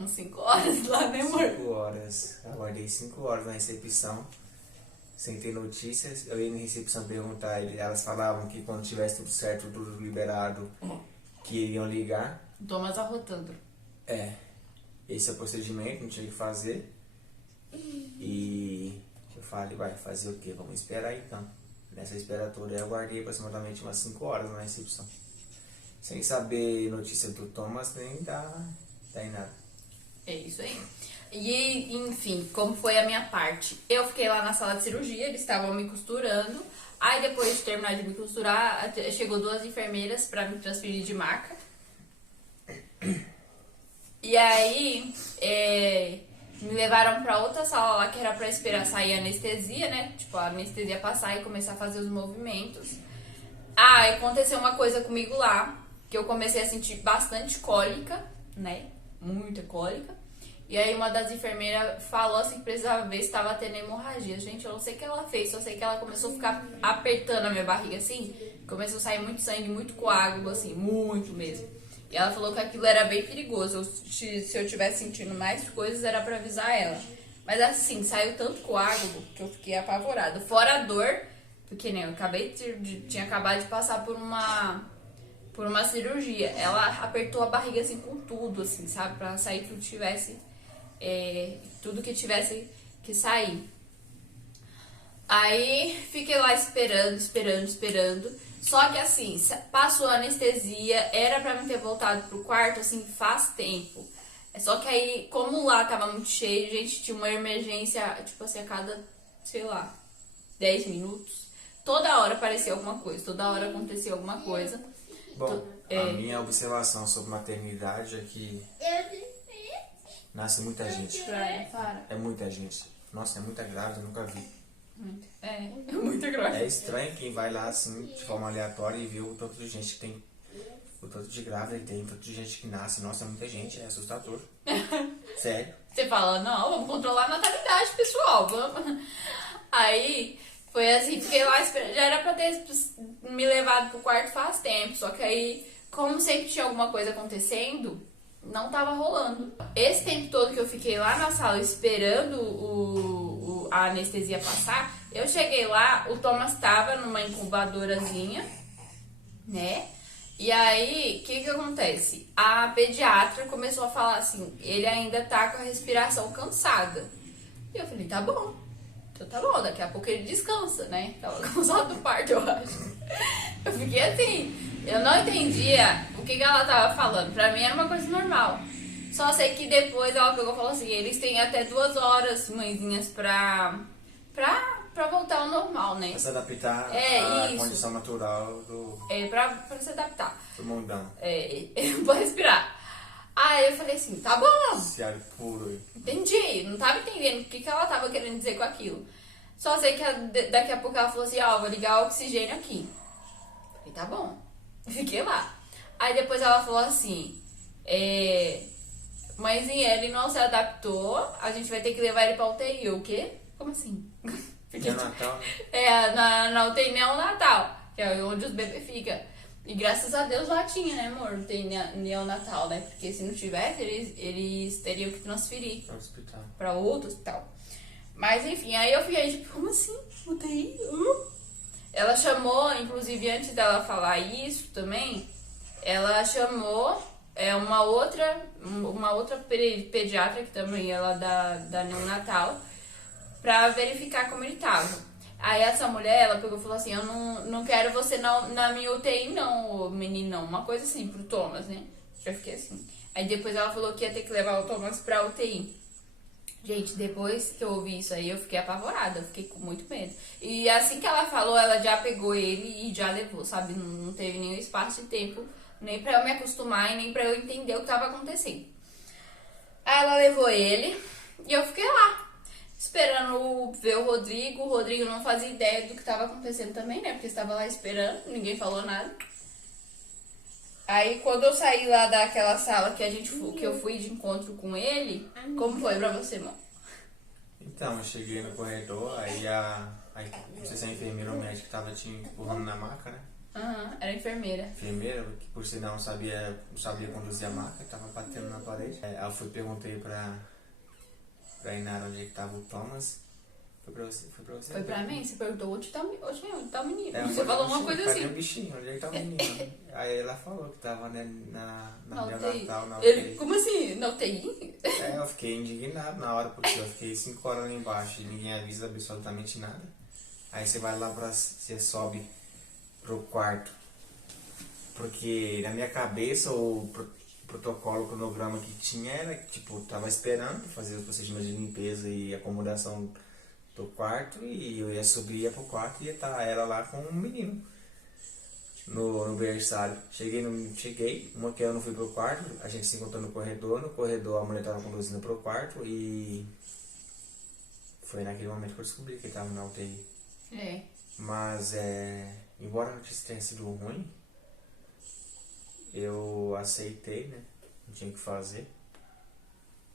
Uns 5 horas lá, né, amor? 5 horas. Aguardei 5 horas na recepção, sem ter notícias. Eu ia na recepção perguntar, elas falavam que quando tivesse tudo certo, tudo liberado, que iriam ligar. Thomas arrotando. Esse é o procedimento, não tinha que fazer. E eu falei, vai fazer o quê? Vamos esperar então. Nessa espera toda eu aguardei aproximadamente umas 5 horas na recepção. Sem saber notícia do Thomas, nem dá em nada. É isso aí. E, enfim, como foi a minha parte? Eu fiquei lá na sala de cirurgia, eles estavam me costurando. Aí depois de terminar de me costurar, chegou 2 enfermeiras pra me transferir de maca. E aí, me levaram pra outra sala lá que era pra esperar sair a anestesia, né? Tipo, a anestesia passar e começar a fazer os movimentos. Aconteceu uma coisa comigo lá, que eu comecei a sentir bastante cólica, né? Muita cólica. E aí uma das enfermeiras falou assim que precisava ver se estava tendo hemorragia. Gente, eu não sei o que ela fez, só sei que ela começou a ficar apertando a minha barriga assim. Começou a sair muito sangue, muito coágulo, assim, muito mesmo. E ela falou que aquilo era bem perigoso. Se eu tivesse sentindo mais coisas, era pra avisar ela. Mas assim, saiu tanto coágulo que eu fiquei apavorada. Fora a dor, porque né, eu tinha acabado de passar por uma cirurgia. Ela apertou a barriga assim com tudo, assim, sabe? Pra sair tudo tudo que tivesse que sair. Aí fiquei lá esperando. Só que assim, passou a anestesia, era pra mim ter voltado pro quarto, assim, faz tempo. Só que aí, como lá tava muito cheio, gente, tinha uma emergência, tipo assim, a cada, sei lá, 10 minutos. Toda hora aparecia alguma coisa, toda hora acontecia alguma coisa. Bom, a minha observação sobre maternidade é que nasce muita gente. É muita gente. Nossa, é muita grávida, eu nunca vi. É muita grávida. É estranho quem vai lá assim, de forma aleatória e vê o tanto de gente que tem. O tanto de grávida que tem, o tanto de gente que nasce. Nossa, é muita gente, é assustador. Sério. Você fala, não, vamos controlar a natalidade, pessoal, vamos. Aí, foi assim, fiquei lá esperando. Já era pra ter me levado pro quarto faz tempo, só que aí, como sempre tinha alguma coisa acontecendo, não tava rolando. Esse tempo todo que eu fiquei lá na sala esperando a anestesia passar, eu cheguei lá, o Thomas tava numa incubadorazinha, né? E aí, o que acontece? A pediatra começou a falar assim, ele ainda tá com a respiração cansada. E eu falei, tá bom. Então tá bom, daqui a pouco ele descansa, né? Tava cansado do parto, eu acho. Eu fiquei assim, eu não entendia o que ela tava falando. Pra mim era uma coisa normal. Só sei que depois ela pegou e falou assim, eles têm até 2 horas, mãezinhas, pra voltar ao normal, né? Pra se adaptar à condição natural do pra se adaptar. mundão. Eu vou respirar. Aí eu falei assim, tá bom. Esse ar puro. Entendi, não tava entendendo o que ela tava querendo dizer com aquilo. Só sei que daqui a pouco ela falou assim, ó, vou ligar o oxigênio aqui. Falei, tá bom. Fiquei lá. Aí depois ela falou assim, mãezinha, ele não se adaptou, a gente vai ter que levar ele pra UTI. O quê? Como assim? Neonatal, né? Na UTI neonatal, que é onde os bebês ficam. E graças a Deus lá tinha, né, amor? UTI neonatal, né? Porque se não tivesse, eles teriam que transferir Para o hospital. pra outro hospital. Mas enfim, aí eu fiquei tipo, como assim? UTI? Ela chamou, inclusive antes dela falar isso também, ela chamou uma outra pediatra, que também ela da neonatal, pra verificar como ele tava. Aí essa mulher, ela pegou e falou assim, eu não quero você na minha UTI não, menino, não. Uma coisa assim, pro Thomas, né? Já fiquei assim. Aí depois ela falou que ia ter que levar o Thomas pra UTI. Gente, depois que eu ouvi isso aí, eu fiquei apavorada, eu fiquei com muito medo. E assim que ela falou, ela já pegou ele e já levou, sabe? Não teve nenhum espaço de tempo, nem pra eu me acostumar e nem pra eu entender o que tava acontecendo. Aí ela levou ele e eu fiquei lá, esperando ver o Rodrigo. O Rodrigo não fazia ideia do que estava acontecendo também, né? Porque estava lá esperando, ninguém falou nada. Aí quando eu saí lá daquela sala que eu fui de encontro com ele, como foi pra você, mano? Então, eu cheguei no corredor, aí não sei se a enfermeira ou médica tava te empurrando na maca, né? Era enfermeira. Enfermeira, que por sinal não sabia conduzir a maca, tava batendo na parede. Aí eu perguntei pra Inara onde é que tava o Thomas. Foi pra você? Foi pra mim? Você perguntou onde tá o menino? Eu Você falei, falou uma coisa cadê assim. o bichinho? Onde é que tá o menino? Aí ela falou que tava, né, na UTI. neonatal, na Ele, UTI. como assim? Na UTI? Eu fiquei indignado na hora, porque eu fiquei 5 horas lá embaixo e ninguém avisa absolutamente nada. Aí você vai lá você sobe pro quarto. Porque na minha cabeça o protocolo, o cronograma que tinha era que, tipo, tava esperando pra fazer os procedimentos de limpeza e acomodação do quarto, e eu ia subir, ia pro quarto e ia estar ela lá com um menino no berçário. Cheguei, uma que eu não fui pro quarto, a gente se encontrou no corredor a mulher tava conduzindo pro quarto e foi naquele momento que eu descobri que ele tava na UTI. Mas embora a notícia tenha sido ruim, eu aceitei, né? Não tinha o que fazer.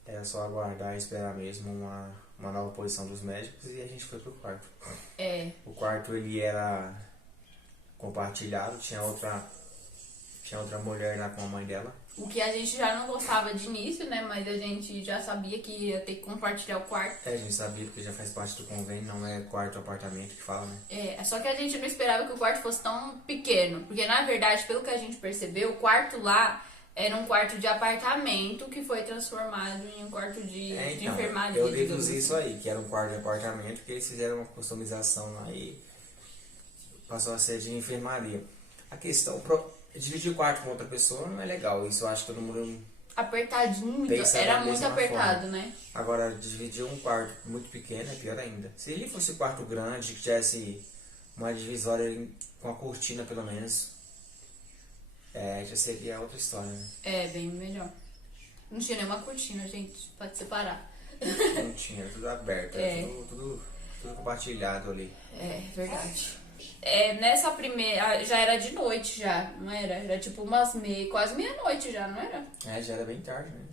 Era só aguardar e esperar mesmo uma nova posição dos médicos e a gente foi pro quarto. O quarto ele era compartilhado, tinha Tinha outra mulher lá com a mãe dela. O que a gente já não gostava de início, né? Mas a gente já sabia que ia ter que compartilhar o quarto. A gente sabia porque já faz parte do convênio, não é quarto ou apartamento que fala, né? Só que a gente não esperava que o quarto fosse tão pequeno. Porque, na verdade, pelo que a gente percebeu, o quarto lá era um quarto de apartamento que foi transformado em um quarto de enfermaria. Eu deduzi isso aí, que era um quarto de apartamento, que eles fizeram uma customização lá e passou a ser de enfermaria. A questão, dividir o quarto com outra pessoa não é legal, isso eu acho que todo mundo Apertadinho, pensa da era muito mesma apertado, forma. né? Agora, dividir um quarto muito pequeno é pior ainda. Se ele fosse um quarto grande, que tivesse uma divisória com a cortina pelo menos, já seria outra história, né? Bem melhor. Não tinha nenhuma cortina, gente, pode separar. Não tinha, tudo aberto, era tudo compartilhado ali. Verdade. Nessa primeira, já era de noite já, não era? Era tipo quase meia-noite já, não era? Já era bem tarde, né?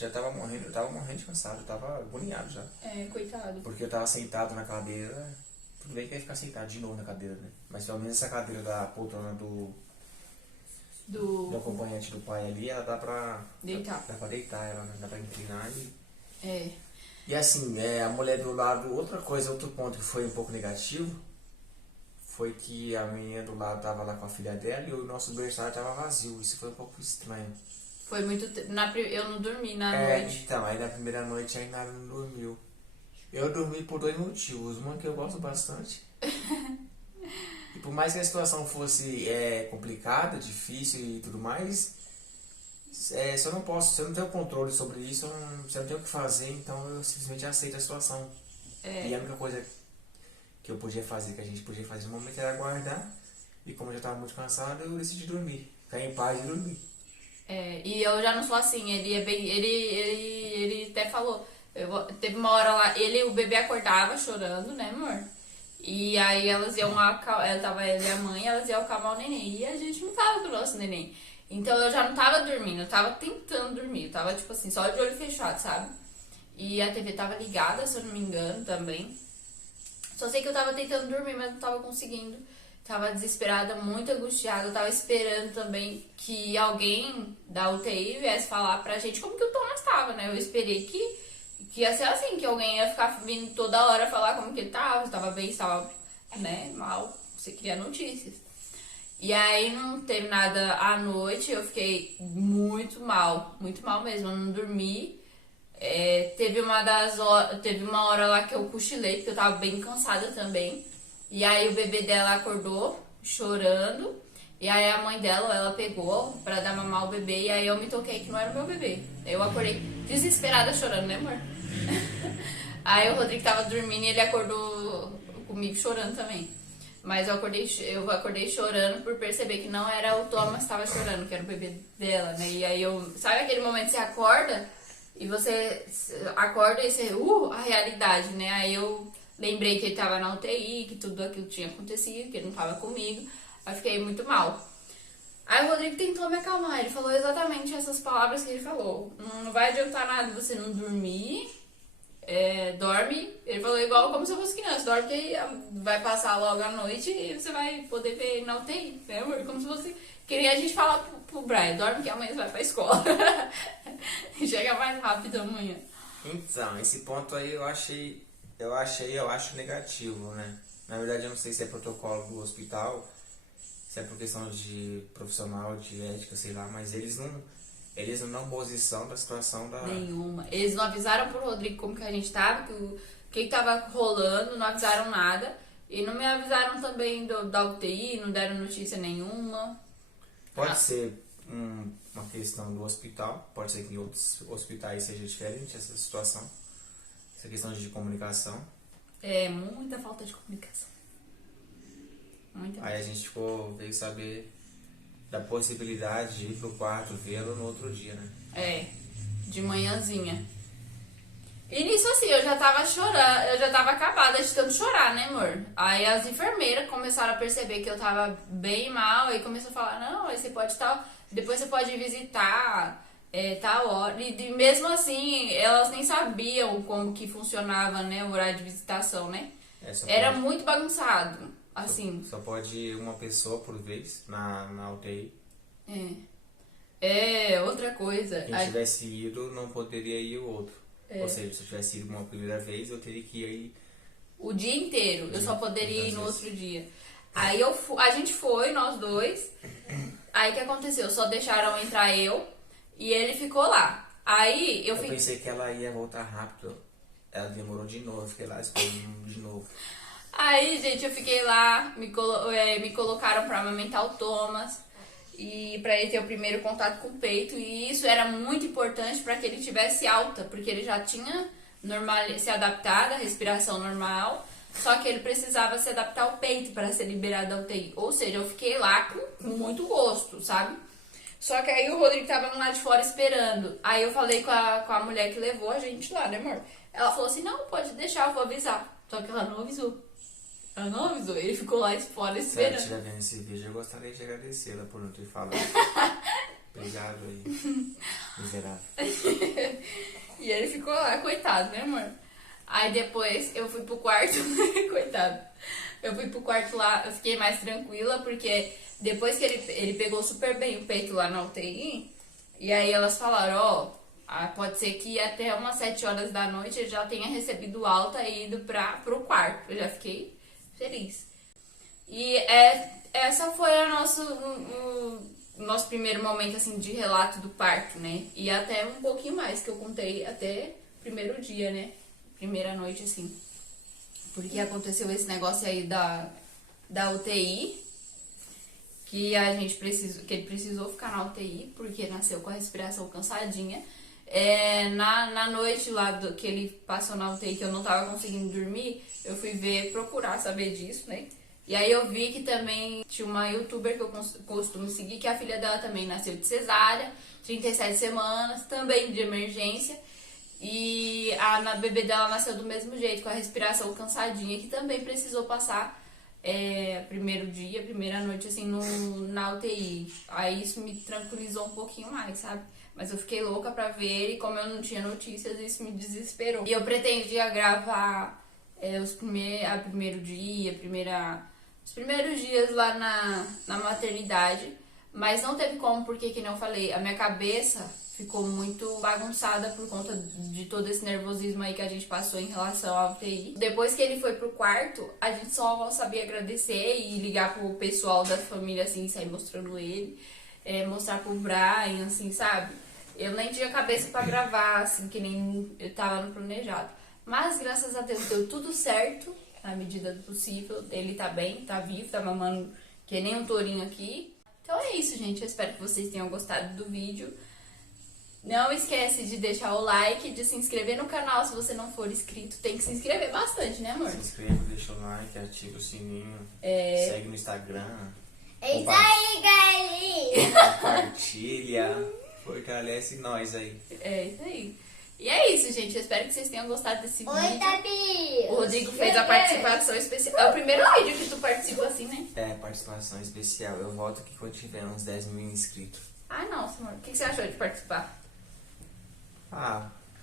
Eu tava morrendo de cansado, eu tava agoniado já. Coitado. Porque eu tava sentado na cadeira, tudo bem que eu ia ficar sentado de novo na cadeira, né? Mas pelo menos essa cadeira da poltrona do acompanhante do pai ali, ela dá pra deitar. Dá pra deitar, ela dá pra inclinar e... E assim, a mulher do lado, outro ponto que foi um pouco negativo, foi que a menina do lado tava lá com a filha dela e o nosso berçário tava vazio. Isso foi um pouco estranho. Foi muito... Eu não dormi na noite. Então, aí na primeira noite a Inara não dormiu. Eu dormi por 2 motivos. Uma que eu gosto bastante. E por mais que a situação fosse complicada, difícil e tudo mais, se eu não tenho controle sobre isso, se eu não tenho o que fazer, então eu simplesmente aceito a situação. E a única coisa que eu podia fazer, que a gente podia fazer no momento era aguardar. E como eu já estava muito cansado, eu decidi dormir. Ficar em paz e dormir. E eu já não sou assim, ele até falou, teve uma hora lá, o bebê acordava chorando, né, amor? E aí elas iam tava ele e a mãe, elas iam acalmar o neném, e a gente não tava com o nosso neném. Então eu já não tava dormindo, eu tava tentando dormir, eu tava tipo assim, só de olho fechado, sabe? E a TV tava ligada, se eu não me engano, também. Só sei que eu tava tentando dormir, mas não tava conseguindo. Tava desesperada, muito angustiada. Eu tava esperando também que alguém da UTI viesse falar pra gente como que o Thomas tava, né? Eu esperei que ia ser assim, que alguém ia ficar vindo toda hora falar como que ele tava, se tava bem, se tava, né, mal. Você queria notícias. E aí não teve nada à noite, eu fiquei muito mal mesmo. Eu não dormi. Teve uma hora lá que eu cochilei, porque eu tava bem cansada também. E aí o bebê dela acordou, chorando. E aí a mãe dela, ela pegou pra dar mamar o bebê. E aí eu me toquei que não era o meu bebê. Eu acordei desesperada chorando, né, amor? Aí o Rodrigo tava dormindo e ele acordou comigo chorando também. Mas eu acordei chorando por perceber que não era o Thomas que estava chorando, que era o bebê dela, né? E aí sabe aquele momento que você acorda e você acorda e você, a realidade, né? Aí eu lembrei que ele tava na UTI, que tudo aquilo tinha acontecido, que ele não tava comigo. Aí fiquei muito mal. Aí o Rodrigo tentou me acalmar, ele falou exatamente essas palavras que ele falou. Não vai adiantar nada você não dormir, dorme. Ele falou igual como se eu fosse criança, dorme que vai passar logo a noite e você vai poder ver ele na UTI, né, amor? Como se você queria a gente falar pro Brian, dorme que amanhã você vai pra escola. Chega mais rápido amanhã. Então, esse ponto aí eu acho negativo, né? Na verdade eu não sei se é protocolo do hospital, se é por questão de profissional, de ética, sei lá, mas eles não dão posição da situação da... Nenhuma. Eles não avisaram pro Rodrigo como que a gente tava, que tava rolando, não avisaram nada. E não me avisaram também da UTI, não deram notícia nenhuma. Pode ser uma questão do hospital, pode ser que em outros hospitais seja diferente essa situação. Essa questão de comunicação. Muita falta de comunicação. Muita. Aí a gente veio saber da possibilidade de ir pro quarto vê-lo no outro dia, né? De manhãzinha. E nisso assim, eu já tava chorando, eu já tava acabada de tanto chorar, né, amor? Aí as enfermeiras começaram a perceber que eu tava bem mal e começou a falar, não, aí você pode depois você pode visitar tal hora. E mesmo assim, elas nem sabiam como que funcionava, né, o horário de visitação, né? Era muito bagunçado, assim. Só pode ir uma pessoa por vez na UTI. Outra coisa. Quem tivesse ido, não poderia ir o outro. Ou seja, se eu tivesse ido uma primeira vez, eu teria que ir aí o dia inteiro. Eu só poderia ir no vezes. outro dia. Aí a gente foi, nós dois. Aí o que aconteceu? Só deixaram entrar eu e ele ficou lá. Aí eu pensei que ela ia voltar rápido. Ela demorou de novo, eu fiquei lá esperando de novo. Aí, gente, eu fiquei lá, me colocaram pra amamentar o Thomas e pra ele ter o primeiro contato com o peito. E isso era muito importante pra que ele tivesse alta, porque ele já tinha se adaptado à respiração normal, só que ele precisava se adaptar ao peito para ser liberado da UTI. Ou seja, eu fiquei lá com muito gosto, sabe? Só que aí o Rodrigo tava lá de fora esperando. Aí eu falei com a mulher que levou a gente lá, né, amor? Ela falou assim, não, pode deixar, eu vou avisar. Só que ela não avisou. Ela não avisou, ele ficou lá de fora Se ela esperando. estiver vendo esse vídeo, eu gostaria de agradecê-la por não ter falado. Obrigado aí, miserável. E ele ficou lá, coitado, né, amor? Aí depois eu fui pro quarto, coitado. Eu fui pro quarto lá, eu fiquei mais tranquila, porque depois que ele pegou super bem o peito lá na UTI, e aí elas falaram, pode ser que até umas 7 horas da noite ele já tenha recebido alta e ido pro quarto. Eu já fiquei feliz. E essa foi o nosso primeiro momento, assim, de relato do parto, né? E até um pouquinho mais, que eu contei até o primeiro dia, né? Primeira noite, assim. Porque aconteceu esse negócio aí da UTI, que ele precisou ficar na UTI, porque nasceu com a respiração cansadinha. Na noite lá que ele passou na UTI, que eu não tava conseguindo dormir, eu fui procurar saber disso, né? E aí eu vi que também tinha uma youtuber que eu costumo seguir, que a filha dela também nasceu de cesárea, 37 semanas, também de emergência. E a bebê dela nasceu do mesmo jeito, com a respiração cansadinha, que também precisou passar primeira noite, assim, na UTI. Aí isso me tranquilizou um pouquinho mais, sabe? Mas eu fiquei louca pra ver, e como eu não tinha notícias, isso me desesperou. E eu pretendia gravar os primeiros dias lá na maternidade, mas não teve como, porque, como eu falei, a minha cabeça ficou muito bagunçada por conta de todo esse nervosismo aí que a gente passou em relação ao UTI. Depois que ele foi pro quarto, a gente só sabia agradecer e ligar pro pessoal da família, assim, sair mostrando ele, mostrar pro Brian, assim, sabe? Eu nem tinha cabeça pra gravar, assim, que nem eu tava no planejado. Mas, graças a Deus, deu tudo certo, na medida do possível. Ele tá bem, tá vivo, tá mamando que nem um tourinho aqui. Então é isso, gente. Eu espero que vocês tenham gostado do vídeo. Não esquece de deixar o like, de se inscrever no canal se você não for inscrito. Tem que se inscrever bastante, né, amor? Se inscreva, deixa o like, ativa o sininho, segue no Instagram. É isso aí, galerinha. Compartilha, fortalece nós aí. É isso aí. E é isso, gente. Eu espero que vocês tenham gostado desse vídeo. Oi, Tabi. O Rodrigo fez a participação especial. É o primeiro vídeo que tu participa assim, né? Participação especial. Eu volto aqui quando tiver uns 10 mil inscritos. Ah, nossa, amor. O que você achou de participar?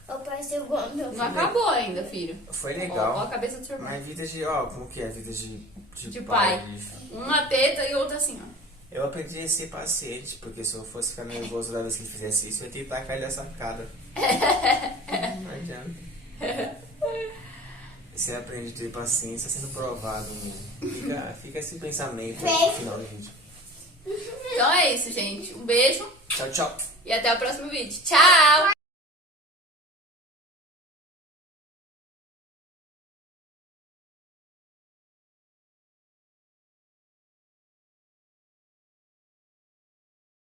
Eu pareço igual meu filho. Não acabou ainda, filho. Foi legal. Ó a cabeça do seu irmão. Mas vida como que é? Vida de pai. de- Uma teta e outra assim, ó. Eu aprendi a ser paciente, porque se eu fosse ficar nervoso toda vez que ele fizesse isso, eu ia tentar cair da sacada. Não adianta. Você aprende a ter paciência sendo provado mesmo. Fica esse pensamento no final do vídeo. Então é isso, gente. Um beijo Tchau, tchau. e até o próximo vídeo. Tchau!